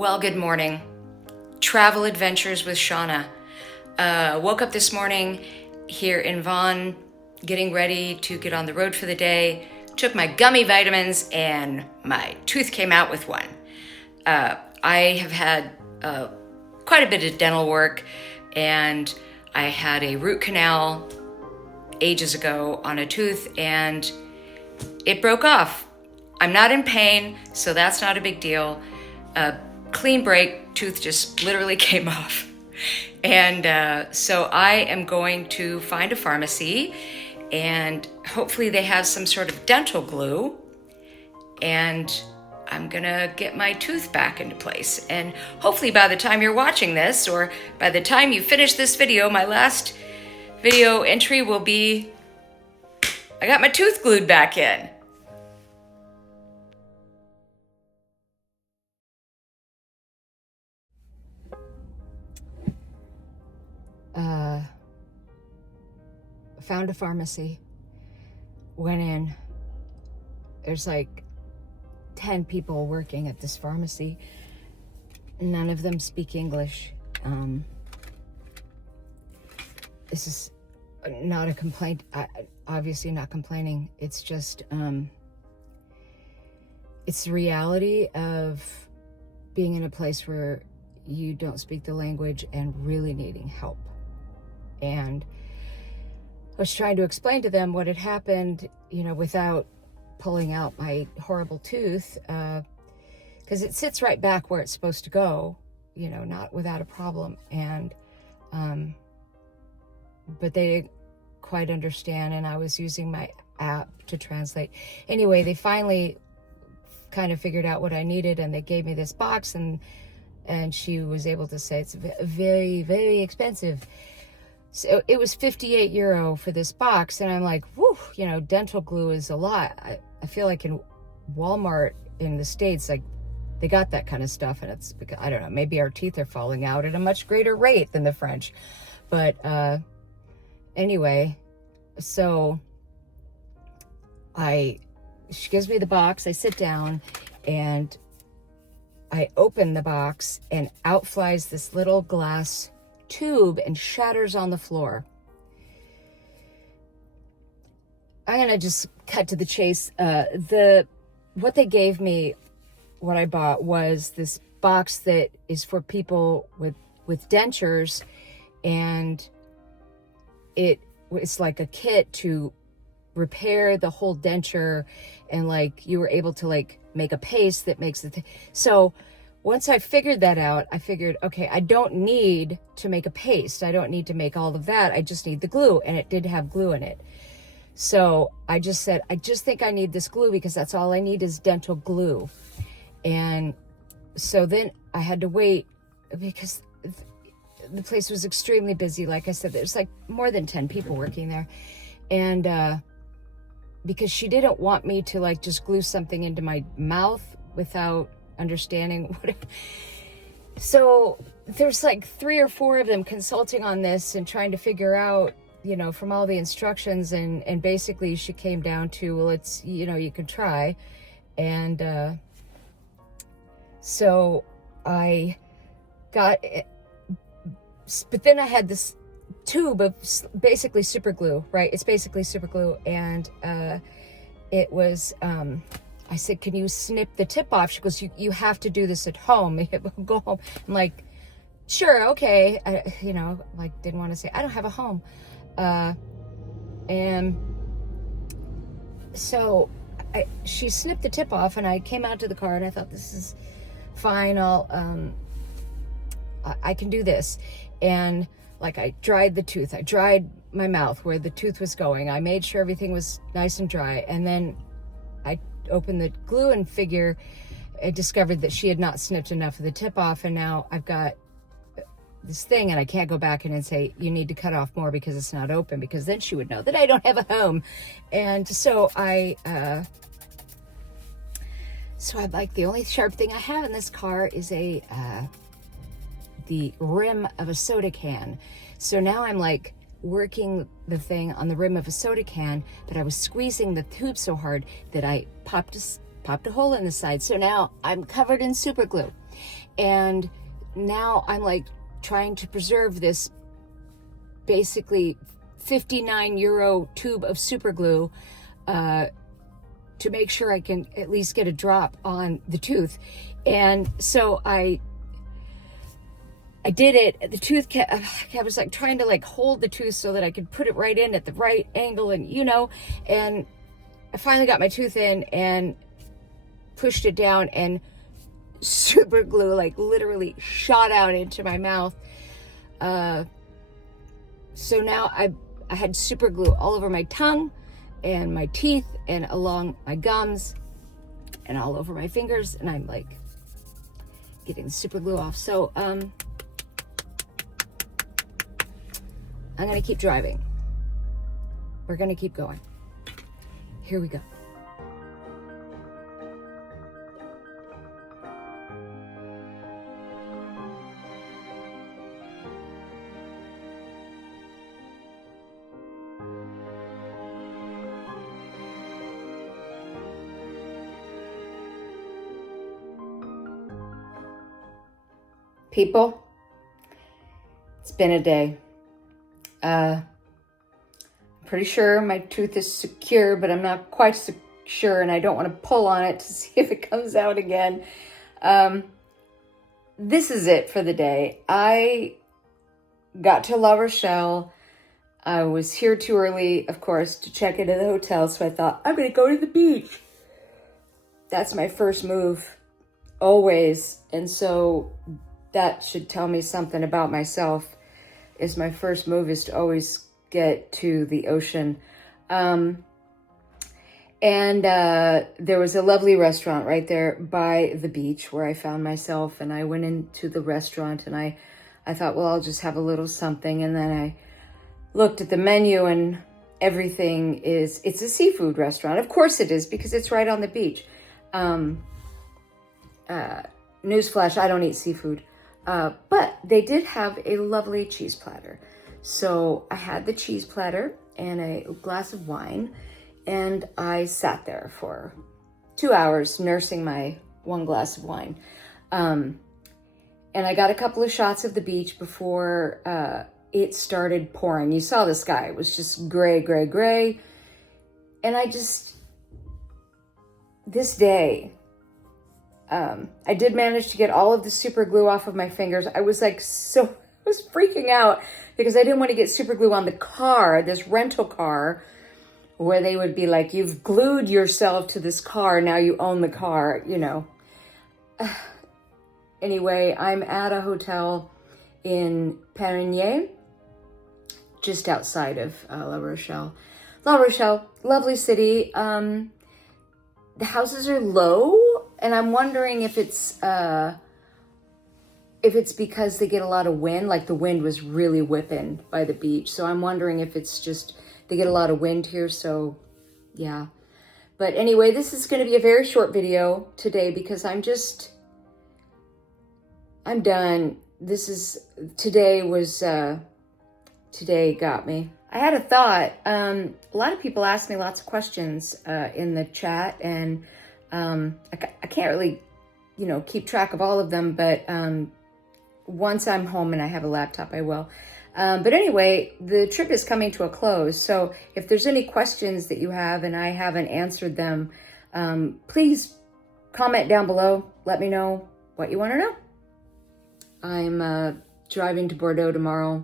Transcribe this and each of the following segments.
Well, good morning. Travel adventures with Shauna. Woke up this morning here in Vaughan, getting ready to get on the road for the day. Took my gummy vitamins and my tooth came out with one. I have had quite a bit of dental work, and I had a root canal ages ago on a tooth and it broke off. I'm not in pain, so that's not a big deal. Clean break, tooth just literally came off. And so I am going to find a pharmacy, and hopefully they have some sort of dental glue, and I'm gonna get my tooth back into place. And hopefully by the time you're watching this, or by the time you finish this video, my last video entry will be, I got my tooth glued back in. Found a pharmacy, went in. There's like 10 people working at this pharmacy. None of them speak English. This is not a complaint. Obviously not complaining. It's just, it's the reality of being in a place where you don't speak the language and really needing help. And I was trying to explain to them what had happened, without pulling out my horrible tooth, because it sits right back where it's supposed to go, not without a problem. And, but they didn't quite understand, and I was using my app to translate. Anyway, they finally kind of figured out what I needed, and they gave me this box, and she was able to say it's very, very expensive. So it was €58 for this box, and I'm like, whew, dental glue is a lot. I feel like in Walmart in the States, like, they got that kind of stuff, and it's because, I don't know, maybe our teeth are falling out at a much greater rate than the French. But anyway, so she gives me the box, I sit down, and I open the box, and out flies this little glass tube and shatters on the floor. I'm gonna just cut to the chase. What they gave me, what I bought, was this box that is for people with dentures, and it's like a kit to repair the whole denture, and like you were able to like make a paste that makes the so once I figured that out, I figured, okay, I don't need to make a paste. I don't need to make all of that. I just need the glue, and it did have glue in it. So I just said, I just think I need this glue because that's all I need is dental glue. And so then I had to wait because the place was extremely busy. Like I said, there's like more than 10 people working there. And because she didn't want me to like just glue something into my mouth without understanding what so there's like 3 or 4 of them consulting on this and trying to figure out, from all the instructions, and basically she came down to, well, it's, you can try. And so I got it, but then I had this tube of basically super glue, right? It's basically super glue. And it was I said, can you snip the tip off? She goes, you have to do this at home. Go home. I'm like, sure, okay. Like, didn't want to say, I don't have a home. And so she snipped the tip off, and I came out to the car, and I thought, this is fine. I can do this. And like, I dried the tooth. I dried my mouth where the tooth was going. I made sure everything was nice and dry. And then I opened the glue and I discovered that she had not snipped enough of the tip off, and now I've got this thing, and I can't go back in and say, you need to cut off more because it's not open, because then she would know that I don't have a home. And so I'm like, the only sharp thing I have in this car is the rim of a soda can. So now I'm like working the thing on the rim of a soda can, but I was squeezing the tube so hard that I popped a hole in the side. So now I'm covered in super glue. And now I'm like trying to preserve this basically 59 euro tube of super glue to make sure I can at least get a drop on the tooth. And so I did it. The tooth I was like trying to like hold the tooth so that I could put it right in at the right angle, and and I finally got my tooth in and pushed it down, and super glue like literally shot out into my mouth. So now I had super glue all over my tongue and my teeth and along my gums and all over my fingers, and I'm like getting the super glue off. So I'm gonna keep driving. We're gonna keep going. Here we go. People, it's been a day. I'm pretty sure my tooth is secure, but I'm not quite sure, and I don't want to pull on it to see if it comes out again. This is it for the day. I got to La Rochelle. I was here too early, of course, to check into the hotel, so I thought, I'm going to go to the beach. That's my first move, always, and so that should tell me something about myself, is my first move is to always get to the ocean. And there was a lovely restaurant right there by the beach where I found myself, and I went into the restaurant, and I thought, well, I'll just have a little something. And then I looked at the menu, and everything it's a seafood restaurant. Of course it is, because it's right on the beach. Newsflash, I don't eat seafood. But they did have a lovely cheese platter. So I had the cheese platter and a glass of wine, and I sat there for 2 hours nursing my one glass of wine. And I got a couple of shots of the beach before it started pouring. You saw the sky. It was just gray, gray, gray. And this day, I did manage to get all of the super glue off of my fingers. I was like I was freaking out because I didn't want to get super glue on the car, this rental car, where they would be like, you've glued yourself to this car, now you own the car, Anyway, I'm at a hotel in Perigny, just outside of La Rochelle. La Rochelle, lovely city. The houses are low, and I'm wondering if it's because they get a lot of wind, like the wind was really whipping by the beach. So I'm wondering if it's just they get a lot of wind here. So yeah. But anyway, this is going to be a very short video today because I'm done. Today got me. I had a thought. A lot of people ask me lots of questions in the chat, and I can't really, keep track of all of them, but once I'm home and I have a laptop, I will. But anyway, the trip is coming to a close. So if there's any questions that you have and I haven't answered them, please comment down below. Let me know what you want to know. I'm driving to Bordeaux tomorrow,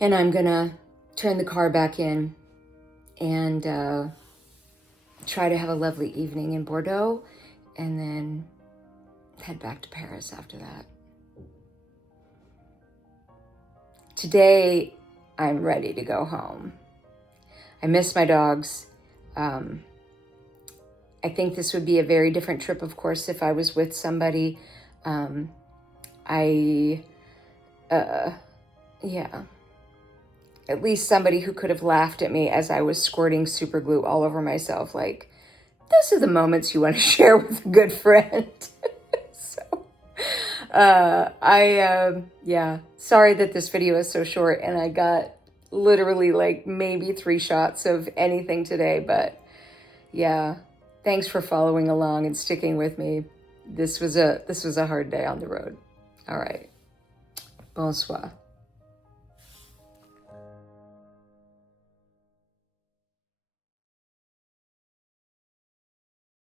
and I'm gonna turn the car back in and try to have a lovely evening in Bordeaux, and then head back to Paris after that. Today, I'm ready to go home. I miss my dogs. I think this would be a very different trip, of course, if I was with somebody. At least somebody who could have laughed at me as I was squirting super glue all over myself. Like, those are the moments you want to share with a good friend. Sorry that this video is so short and I got literally like maybe 3 shots of anything today, but yeah, thanks for following along and sticking with me. This was a hard day on the road. All right. Bonsoir.